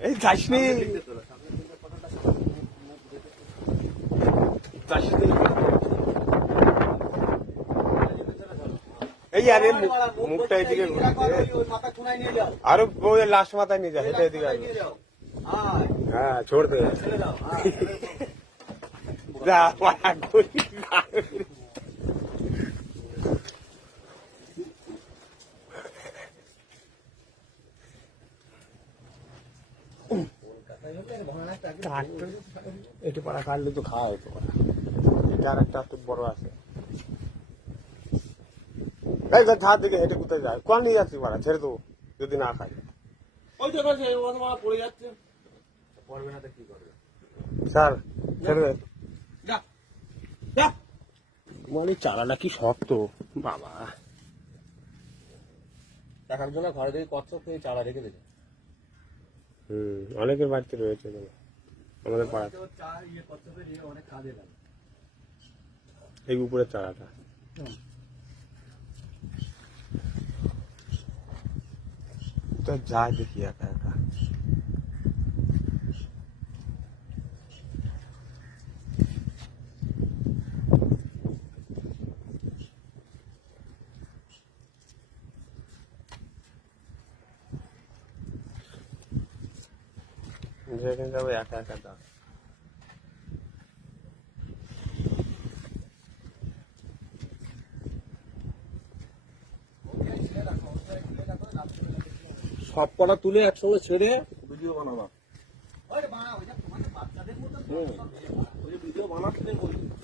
এই যাসনি এই আরে মুখটা এদিকে আরো লাস্ট মাথায় নিয়ে যা হেঁটে এদিকে হ্যাঁ ছোড় দে যা এটু পাড়া কাটলে তো খাওয়া হতো এটা আর একটা একটু বড় আছে ধার দিকে হেঁটে কোথায় যায় কোন নিয়ে যাচ্ছি পাড়া ছেড়ে দেবো যদি না খাই ওই তো পড়ে যাচ্ছে পড়বে না তো কি করবে স্যার ছেড়ে দে যা যা মানে চালাটা কি শক্ত বাবা এক একজনের ঘরে থেকে কচ্ছপ খেয়ে চালা রেখে দিয়েছে অনেকের বাড়িতে রয়েছে আমাদের পাড়াতে অনেক কাজে লাগে এই উপরের চারাটা তো যায় দেখি একা একা যেখানে যাবো একা একা যা সব কটা তুলে একসঙ্গে ছেড়ে ভিডিও বানাবা ভিডিও বানাতে বলছি